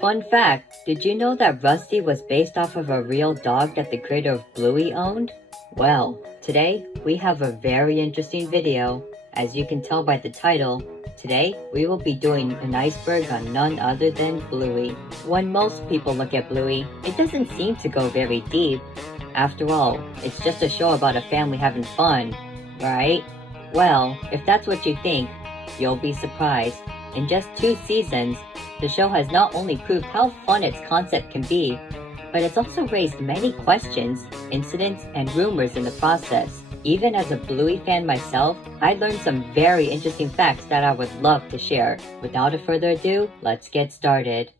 Fun fact, did you know that Rusty was based off of a real dog that the creator of Bluey owned? Well, today we have a very interesting video. As you can tell by the title, today we will be doing an iceberg on none other than Bluey. When most people look at Bluey, it doesn't seem to go very deep. After all, it's just a show about a family having fun, right? Well, if that's what you think, you'll be surprised. In just 2 seasons, the show has not only proved how fun its concept can be, but it's also raised many questions, incidents, and rumors in the process. Even as a Bluey fan myself, I learned some very interesting facts that I would love to share. Without further ado, let's get started.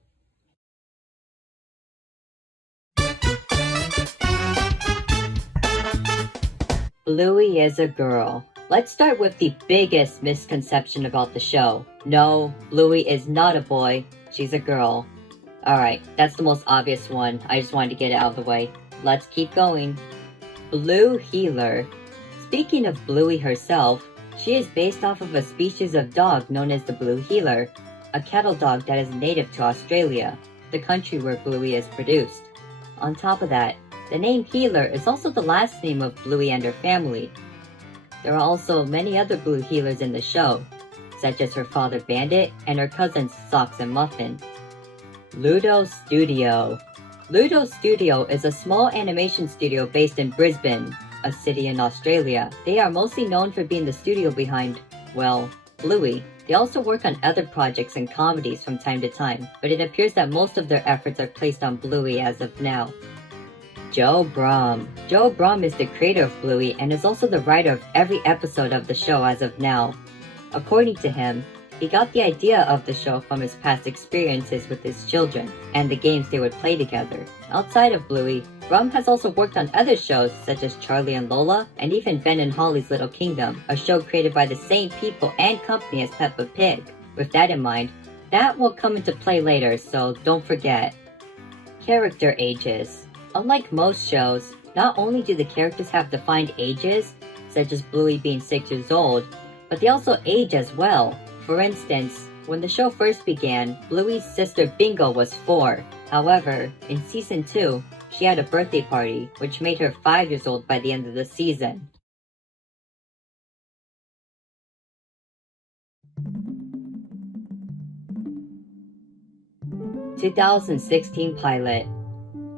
Bluey is a girl. Let's start with the biggest misconception about the show. No, Bluey is not a boy, she's a girl. Alright, that's the most obvious one. I just wanted to get it out of the way. Let's keep going. Blue Heeler. Speaking of Bluey herself, she is based off of a species of dog known as the Blue Heeler, a cattle dog that is native to Australia, the country where Bluey is produced. On top of that, the name Heeler is also the last name of Bluey and her family. There are also many other Blue Heelers in the show, such as her father Bandit and her cousins Socks and Muffin. Ludo Studio. Ludo Studio is a small animation studio based in Brisbane, a city in Australia. They are mostly known for being the studio behind, well, Bluey. They also work on other projects and comedies from time to time, but it appears that most of their efforts are placed on Bluey as of now. Joe Brumm. Joe Brumm is the creator of Bluey and is also the writer of every episode of the show as of now. According to him, he got the idea of the show from his past experiences with his children and the games they would play together. Outside of Bluey, Brumm has also worked on other shows such as Charlie and Lola and even Ben and Holly's Little Kingdom, a show created by the same people and company as Peppa Pig. With that in mind, that will come into play later, so don't forget. Character ages. Unlike most shows, not only do the characters have defined ages, such as Bluey being 6 years old, but they also age as well. For instance, when the show first began, Bluey's sister Bingo was 4. However, in Season 2, she had a birthday party, which made her 5 years old by the end of the season. (2016) Pilot.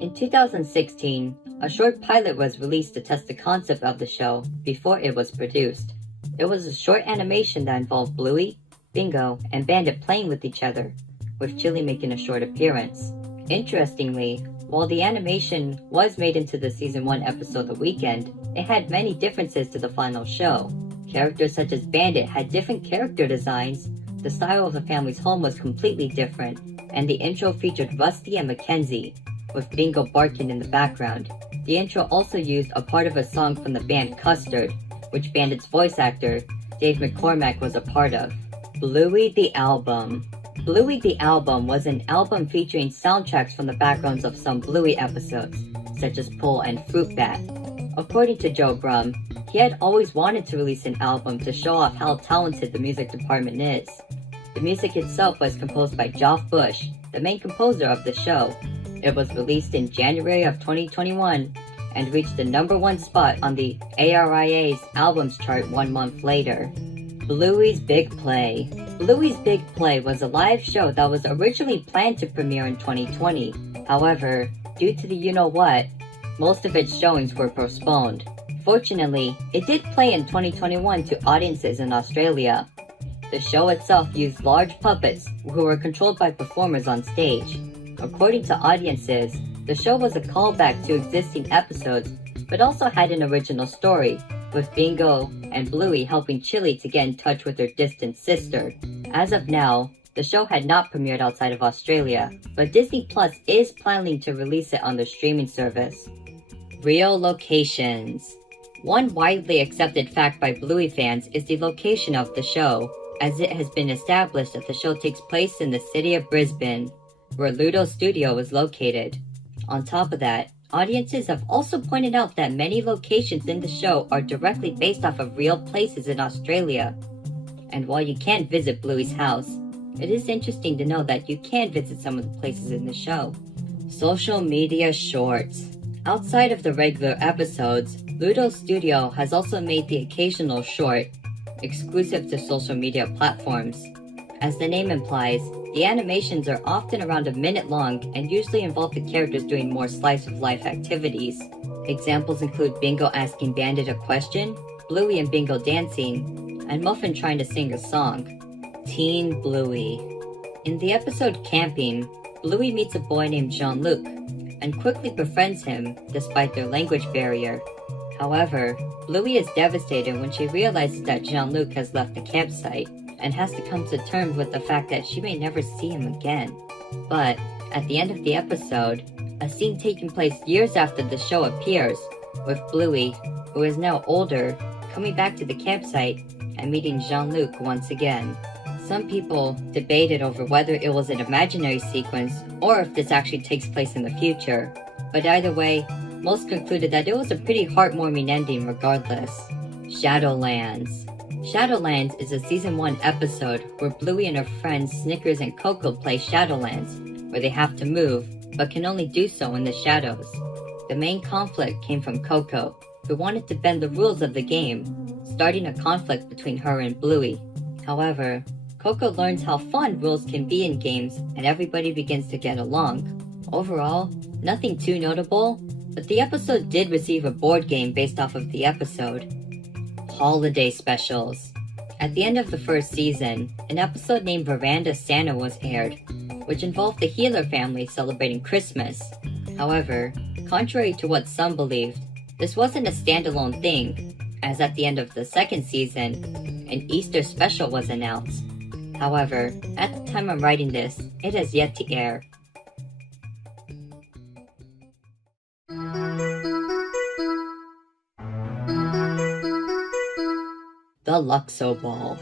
In 2016, a short pilot was released to test the concept of the show before it was produced. It was a short animation that involved Bluey, Bingo, and Bandit playing with each other, with Chili making a short appearance. Interestingly, while the animation was made into the Season 1 episode The Weekend, it had many differences to the final show. Characters such as Bandit had different character designs, the style of the family's home was completely different, and the intro featured Rusty and Mackenzie, with Bingo barking in the background. The intro also used a part of a song from the band Custard, which Bandit's voice actor, Dave McCormack, was a part of. Bluey the Album. Bluey the Album was an album featuring soundtracks from the backgrounds of some Bluey episodes, such as Pull and Fruit Bat. According to Joe Brumm, he had always wanted to release an album to show off how talented the music department is. The music itself was composed by Geoff Bush, the main composer of the show. It was released in January of 2021 and reached the #1 spot on the ARIA's albums chart 1 month later. Bluey's Big Play. Bluey's Big Play was a live show that was originally planned to premiere in 2020. However, due to the you-know-what, most of its showings were postponed. Fortunately, it did play in 2021 to audiences in Australia. The show itself used large puppets who were controlled by performers on stage. According to audiences, the show was a callback to existing episodes, but also had an original story, with Bingo and Bluey helping Chili to get in touch with her distant sister. As of now, the show had not premiered outside of Australia, but Disney Plus is planning to release it on their streaming service. Real locations. One widely accepted fact by Bluey fans is the location of the show, as it has been established that the show takes place in the city of Brisbane, where Ludo Studio is located. On top of that, audiences have also pointed out that many locations in the show are directly based off of real places in Australia. And while you can't visit Bluey's house, it is interesting to know that you can visit some of the places in the show. Social media shorts. Outside of the regular episodes, Ludo Studio has also made the occasional short, exclusive to social media platforms. As the name implies, the animations are often around a minute long and usually involve the characters doing more slice-of-life activities. Examples include Bingo asking Bandit a question, Bluey and Bingo dancing, and Muffin trying to sing a song. Teen Bluey. In the episode Camping, Bluey meets a boy named Jean-Luc and quickly befriends him despite their language barrier. However, Bluey is devastated when she realizes that Jean-Luc has left the campsite and has to come to terms with the fact that she may never see him again. But at the end of the episode, a scene taking place years after the show appears, with Bluey, who is now older, coming back to the campsite and meeting Jean-Luc once again. Some people debated over whether it was an imaginary sequence or if this actually takes place in the future, but either way, most concluded that it was a pretty heartwarming ending regardless. Shadowlands. Shadowlands is a Season 1 episode where Bluey and her friends Snickers and Coco play Shadowlands, where they have to move, but can only do so in the shadows. The main conflict came from Coco, who wanted to bend the rules of the game, starting a conflict between her and Bluey. However, Coco learns how fun rules can be in games and everybody begins to get along. Overall, nothing too notable, but the episode did receive a board game based off of the episode. Holiday specials. At the end of the first season, an episode named Veranda Santa was aired, which involved the Healer family celebrating Christmas. However, contrary to what some believed, this wasn't a standalone thing, as at the end of the second season, an Easter special was announced. However, at the time I'm writing this, it has yet to air. The Luxo Ball.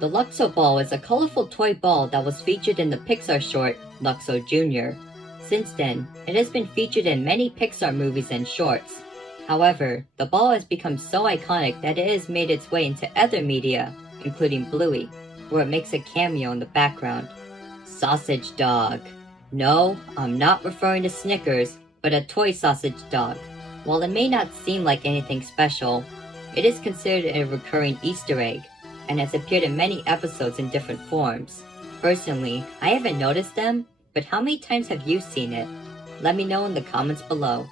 The Luxo Ball is a colorful toy ball that was featured in the Pixar short Luxo Jr. Since then, it has been featured in many Pixar movies and shorts. However, the ball has become so iconic that it has made its way into other media, including Bluey, where it makes a cameo in the background. Sausage Dog. No, I'm not referring to Snickers, but a toy sausage dog. While it may not seem like anything special, it is considered a recurring Easter egg, and has appeared in many episodes in different forms. Personally, I haven't noticed them, but how many times have you seen it? Let me know in the comments below.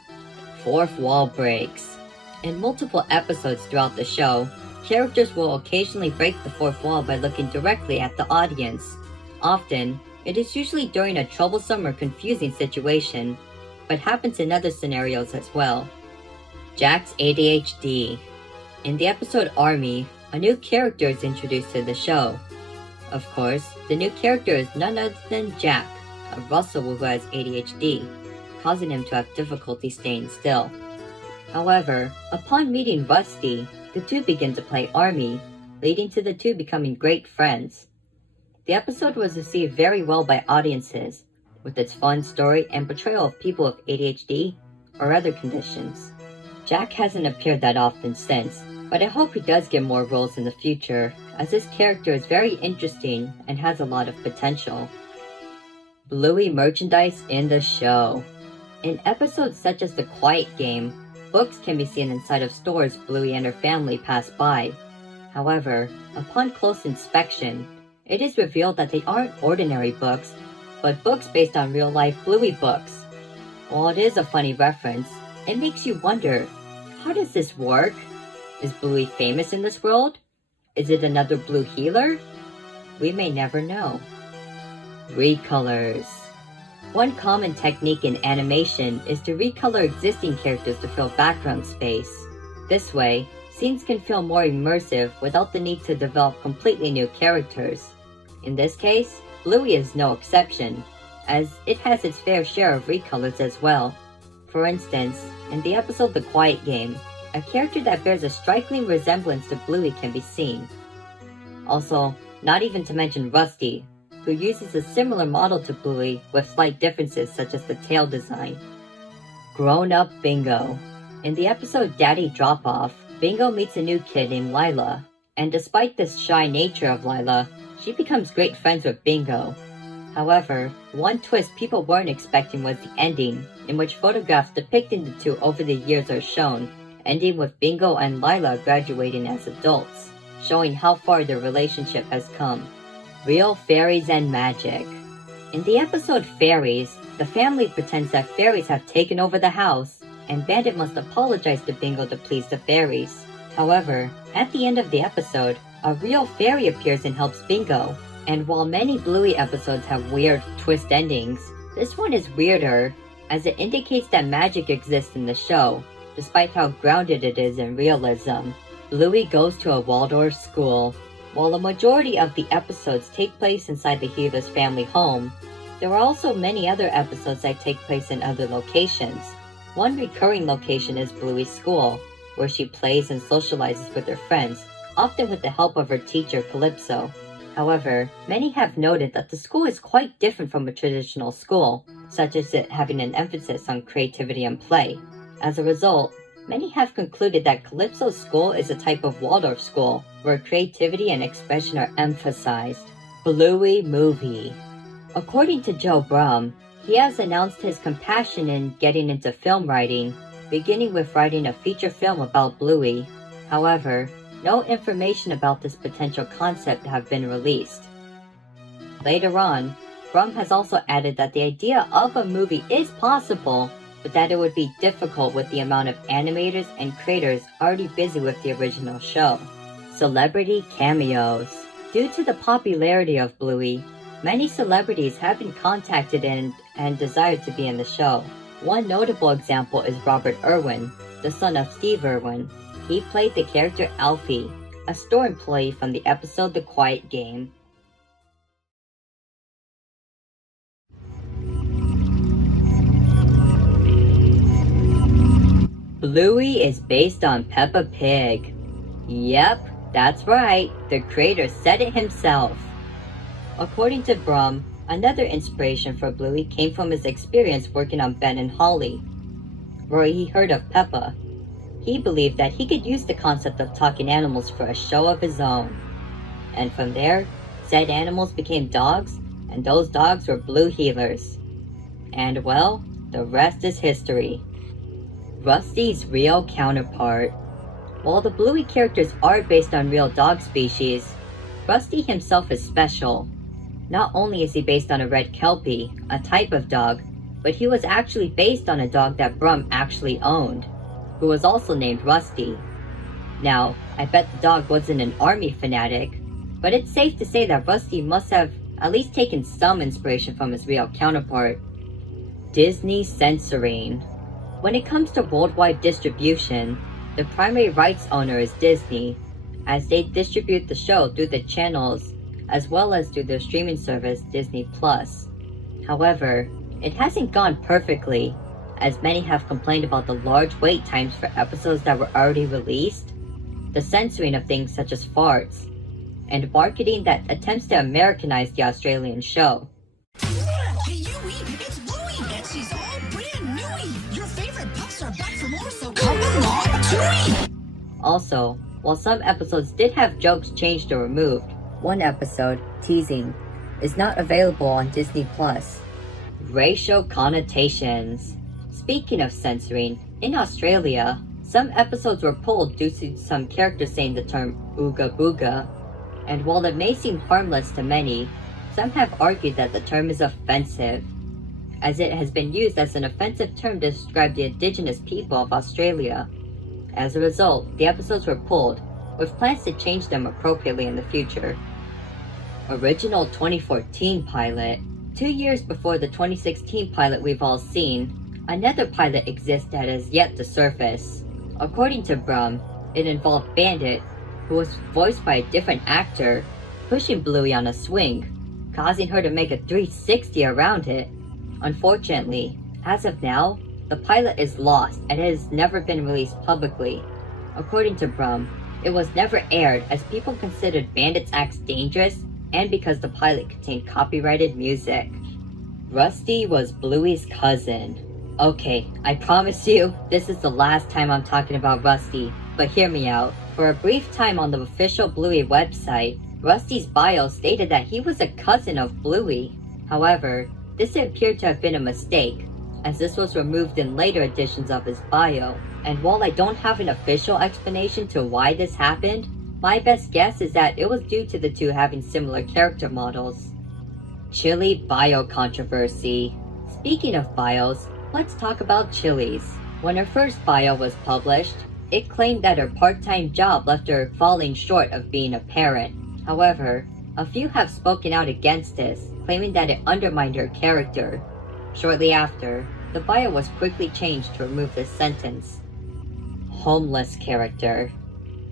Fourth wall breaks. In multiple episodes throughout the show, characters will occasionally break the fourth wall by looking directly at the audience. Often, it is usually during a troublesome or confusing situation, but happens in other scenarios as well. Jack's ADHD. In the episode Army, a new character is introduced to the show. Of course, the new character is none other than Jack, a Russell who has ADHD, causing him to have difficulty staying still. However, upon meeting Rusty, the two begin to play Army, leading to the two becoming great friends. The episode was received very well by audiences, with its fun story and portrayal of people with ADHD or other conditions. Jack hasn't appeared that often since, but I hope he does get more roles in the future, as this character is very interesting and has a lot of potential. Bluey merchandise in the show. In episodes such as The Quiet Game, books can be seen inside of stores Bluey and her family pass by. However, upon close inspection, it is revealed that they aren't ordinary books, but books based on real-life Bluey books. While it is a funny reference, it makes you wonder, how does this work? Is Bluey famous in this world? Is it another Blue healer? We may never know. Recolors. One common technique in animation is to recolor existing characters to fill background space. This way, scenes can feel more immersive without the need to develop completely new characters. In this case, Bluey is no exception, as it has its fair share of recolors as well. For instance, in the episode The Quiet Game, a character that bears a striking resemblance to Bluey can be seen. Also, not even to mention Rusty, who uses a similar model to Bluey with slight differences such as the tail design. Grown-up Bingo. In the episode Daddy Drop-Off, Bingo meets a new kid named Lila, and despite the shy nature of Lila, she becomes great friends with Bingo. However, one twist people weren't expecting was the ending, in which photographs depicting the two over the years are shown, ending with Bingo and Lila graduating as adults, showing how far their relationship has come. Real fairies and magic. In the episode Fairies, the family pretends that fairies have taken over the house, and Bandit must apologize to Bingo to please the fairies. However, at the end of the episode, a real fairy appears and helps Bingo. And while many Bluey episodes have weird twist endings, this one is weirder, as it indicates that magic exists in the show, despite how grounded it is in realism. Bluey goes to a Waldorf school. While a majority of the episodes take place inside the Healer's family home, there are also many other episodes that take place in other locations. One recurring location is Bluey's school, where she plays and socializes with her friends, often with the help of her teacher Calypso. However, many have noted that the school is quite different from a traditional school, such as it having an emphasis on creativity and play. As a result, many have concluded that Calypso's school is a type of Waldorf school, where creativity and expression are emphasized. Bluey movie. According to Joe Brum, he has announced his compassion in getting into film writing, beginning with writing a feature film about Bluey. However, no information about this potential concept have been released. Later on, Brum has also added that the idea of a movie is possible, but that it would be difficult with the amount of animators and creators already busy with the original show. Celebrity cameos. Due to the popularity of Bluey, many celebrities have been contacted and desired to be in the show. One notable example is Robert Irwin, the son of Steve Irwin. He played the character Alfie, a store employee from the episode The Quiet Game. Bluey is based on Peppa Pig. Yep, that's right, the creator said it himself. According to Brum, another inspiration for Bluey came from his experience working on Ben and Holly, where he heard of Peppa. He believed that he could use the concept of talking animals for a show of his own. And from there, said animals became dogs, and those dogs were Blue Healers. And well, the rest is history. Rusty's real counterpart. While the Bluey characters are based on real dog species, Rusty himself is special. Not only is he based on a red Kelpie, a type of dog, but he was actually based on a dog that Brum actually owned, who was also named Rusty. Now, I bet the dog wasn't an army fanatic, but it's safe to say that Rusty must have at least taken some inspiration from his real counterpart. Disney censoring. When it comes to worldwide distribution, the primary rights owner is Disney, as they distribute the show through the channels as well as through their streaming service Disney+. However, it hasn't gone perfectly, as many have complained about the large wait times for episodes that were already released, the censoring of things such as farts, and marketing that attempts to Americanize the Australian show. Hey, it's Bluey, and she's all brand newy. Your favorite pups are back for more, so come along, Chewy! Also, while some episodes did have jokes changed or removed, one episode, Teasing, is not available on Disney+. Racial connotations. Speaking of censoring, in Australia, some episodes were pulled due to some characters saying the term ooga booga, and while it may seem harmless to many, some have argued that the term is offensive, as it has been used as an offensive term to describe the indigenous people of Australia. As a result, the episodes were pulled, with plans to change them appropriately in the future. Original 2014 pilot. 2 years before the 2016 pilot we've all seen, another pilot exists that has yet to surface. According to Brum, it involved Bandit, who was voiced by a different actor, pushing Bluey on a swing, causing her to make a 360 around it. Unfortunately, as of now, the pilot is lost and it has never been released publicly. According to Brum, it was never aired as people considered Bandit's acts dangerous and because the pilot contained copyrighted music. Rusty was Bluey's cousin. Okay, I promise you, this is the last time I'm talking about Rusty, but hear me out. For a brief time on the official Bluey website, Rusty's bio stated that he was a cousin of Bluey. However, this appeared to have been a mistake, as this was removed in later editions of his bio. And while I don't have an official explanation to why this happened, my best guess is that it was due to the two having similar character models. Chili bio controversy. Speaking of bios, let's talk about Chili's. When her first bio was published, it claimed that her part-time job left her falling short of being a parent. However, a few have spoken out against this, claiming that it undermined her character. Shortly after, the bio was quickly changed to remove this sentence. Homeless character.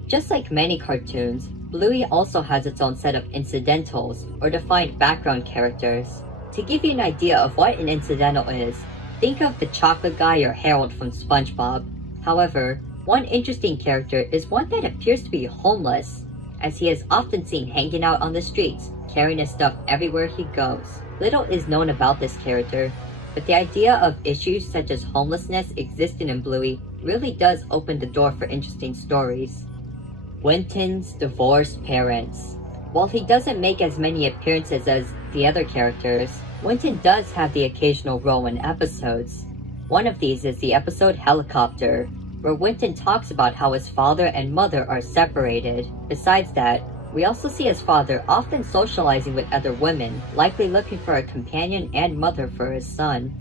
Just like many cartoons, Bluey also has its own set of incidentals, or defined background characters. To give you an idea of what an incidental is, think of the chocolate guy or Harold from SpongeBob. However, one interesting character is one that appears to be homeless, as he is often seen hanging out on the streets, carrying his stuff everywhere he goes. Little is known about this character, but the idea of issues such as homelessness existing in Bluey really does open the door for interesting stories. Winton's divorced parents. While he doesn't make as many appearances as the other characters, Winton does have the occasional role in episodes. One of these is the episode Helicopter, where Winton talks about how his father and mother are separated. Besides that, we also see his father often socializing with other women, likely looking for a companion and mother for his son.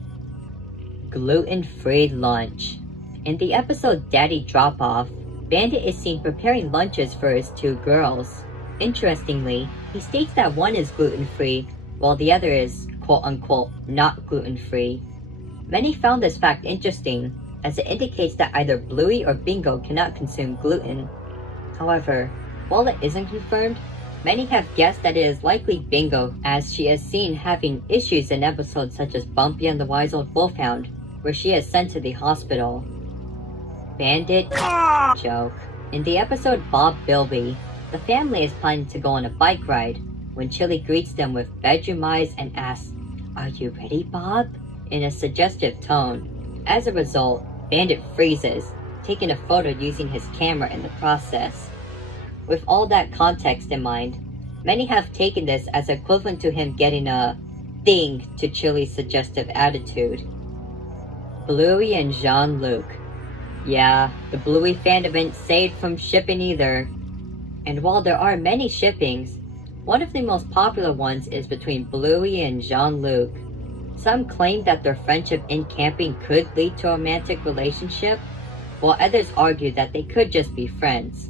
Gluten-free lunch. In the episode Daddy Drop-Off, Bandit is seen preparing lunches for his two girls. Interestingly, he states that one is gluten-free, while the other is quote-unquote not gluten-free. Many found this fact interesting, as it indicates that either Bluey or Bingo cannot consume gluten. However, while it isn't confirmed, many have guessed that it is likely Bingo, as she is seen having issues in episodes such as Bumpy and the Wise Old Wolfhound, where she is sent to the hospital. Bandit joke. In the episode Bob Bilby, the family is planning to go on a bike ride when Chili greets them with bedroom eyes and asks, "Are you ready, Bob?" in a suggestive tone. As a result, Bandit freezes, taking a photo using his camera in the process. With all that context in mind, many have taken this as equivalent to him getting a thing to Chili's suggestive attitude. Bluey and Jean-Luc. Yeah, the Bluey fandom ain't saved from shipping either. And while there are many shippings, one of the most popular ones is between Bluey and Jean-Luc. Some claim that their friendship in camping could lead to a romantic relationship, while others argue that they could just be friends.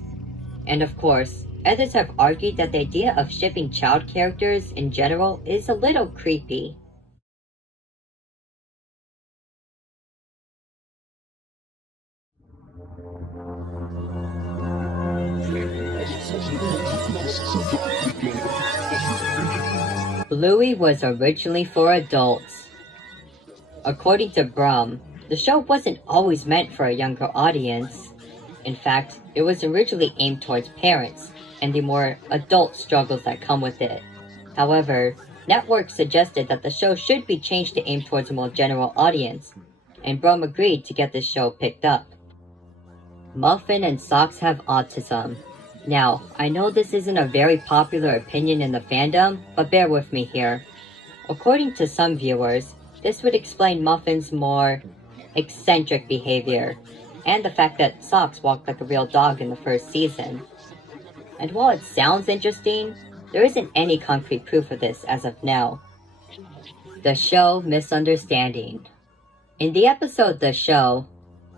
And of course, others have argued that the idea of shipping child characters in general is a little creepy. Bluey was originally for adults. According to Brum, the show wasn't always meant for a younger audience. In fact, it was originally aimed towards parents and the more adult struggles that come with it. However, networks suggested that the show should be changed to aim towards a more general audience, and Brum agreed to get the show picked up. Muffin and Socks have autism. Now, I know this isn't a very popular opinion in the fandom, but bear with me here. According to some viewers, this would explain Muffin's more eccentric behavior, and the fact that Socks walked like a real dog in the first season. And while it sounds interesting, there isn't any concrete proof of this as of now. The show Misunderstanding. In the episode The Show,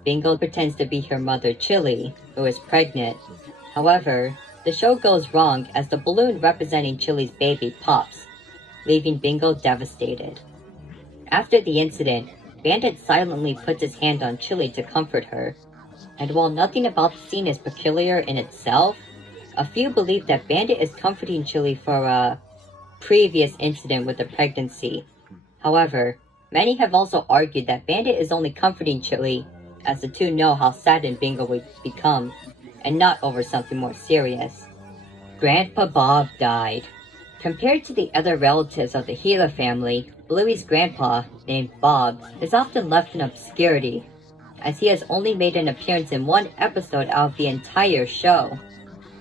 Bingo pretends to be her mother Chili, who is pregnant. However, the show goes wrong as the balloon representing Chili's baby pops, leaving Bingo devastated. After the incident, Bandit silently puts his hand on Chili to comfort her, and while nothing about the scene is peculiar in itself, a few believe that Bandit is comforting Chili for a previous incident with the pregnancy. However, many have also argued that Bandit is only comforting Chili as the two know how saddened Bingo would become, and not over something more serious. Grandpa Bob died. Compared to the other relatives of the Gila family, Bluey's grandpa, named Bob, is often left in obscurity, as he has only made an appearance in one episode out of the entire show.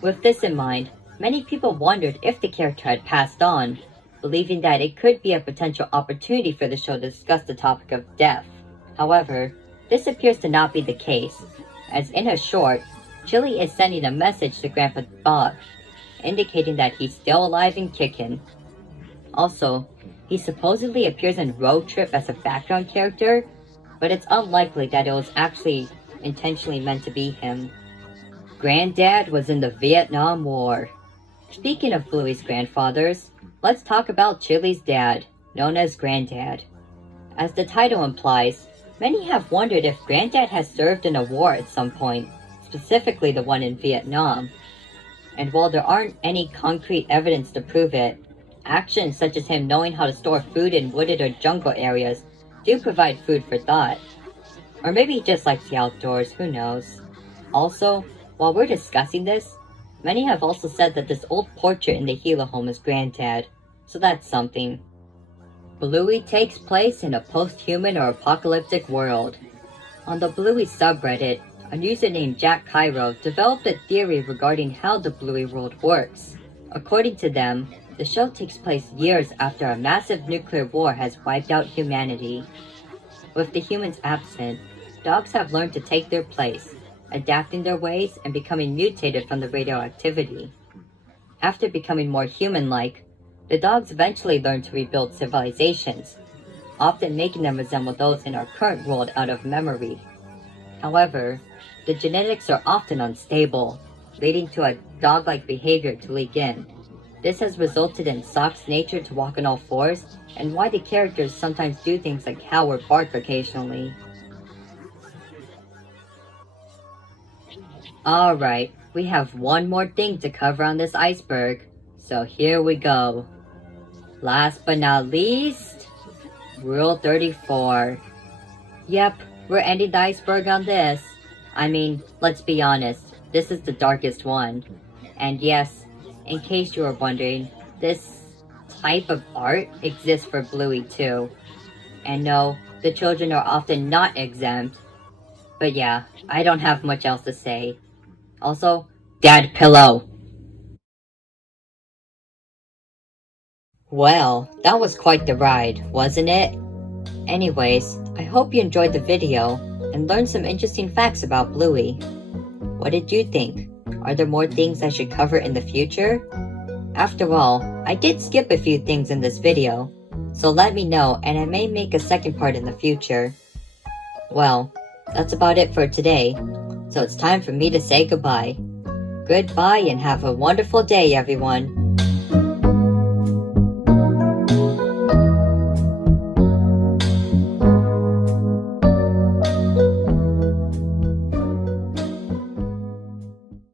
With this in mind, many people wondered if the character had passed on, believing that it could be a potential opportunity for the show to discuss the topic of death. However, this appears to not be the case, as in a short, Chili is sending a message to Grandpa Bob, indicating that he's still alive and kicking. Also, he supposedly appears in Road Trip as a background character, but it's unlikely that it was actually intentionally meant to be him. Granddad was in the Vietnam War. Speaking of Bluey's grandfathers, let's talk about Chili's dad, known as Granddad. As the title implies, many have wondered if Granddad has served in a war at some point, specifically the one in Vietnam. And while there aren't any concrete evidence to prove it, actions such as him knowing how to store food in wooded or jungle areas do provide food for thought. Or maybe he just likes the outdoors, who knows. Also, while we're discussing this, many have also said that this old portrait in the Gila home is Granddad, so that's something. Bluey takes place in a post-human or apocalyptic world. On the Bluey subreddit, a user named Jack Cairo developed a theory regarding how the Bluey world works. According to them, the show takes place years after a massive nuclear war has wiped out humanity. With the humans absent, dogs have learned to take their place, adapting their ways and becoming mutated from the radioactivity. After becoming more human-like, the dogs eventually learn to rebuild civilizations, often making them resemble those in our current world out of memory. However, the genetics are often unstable, leading to a dog-like behavior to leak in. This has resulted in Sock's nature to walk on all fours, and why the characters sometimes do things like howl or bark occasionally. Alright, we have one more thing to cover on this iceberg, so here we go. Last but not least, Rule 34. Yep, we're ending the iceberg on this. I mean, let's be honest, this is the darkest one. And yes, in case you were wondering, this type of art exists for Bluey too. And no, the children are often not exempt. But yeah, I don't have much else to say. Also, Dad Pillow. Well, that was quite the ride, wasn't it? Anyways, I hope you enjoyed the video and learned some interesting facts about Bluey. What did you think? Are there more things I should cover in the future? After all, I did skip a few things in this video, so let me know and I may make a second part in the future. Well, that's about it for today, so it's time for me to say goodbye. Goodbye and have a wonderful day, everyone.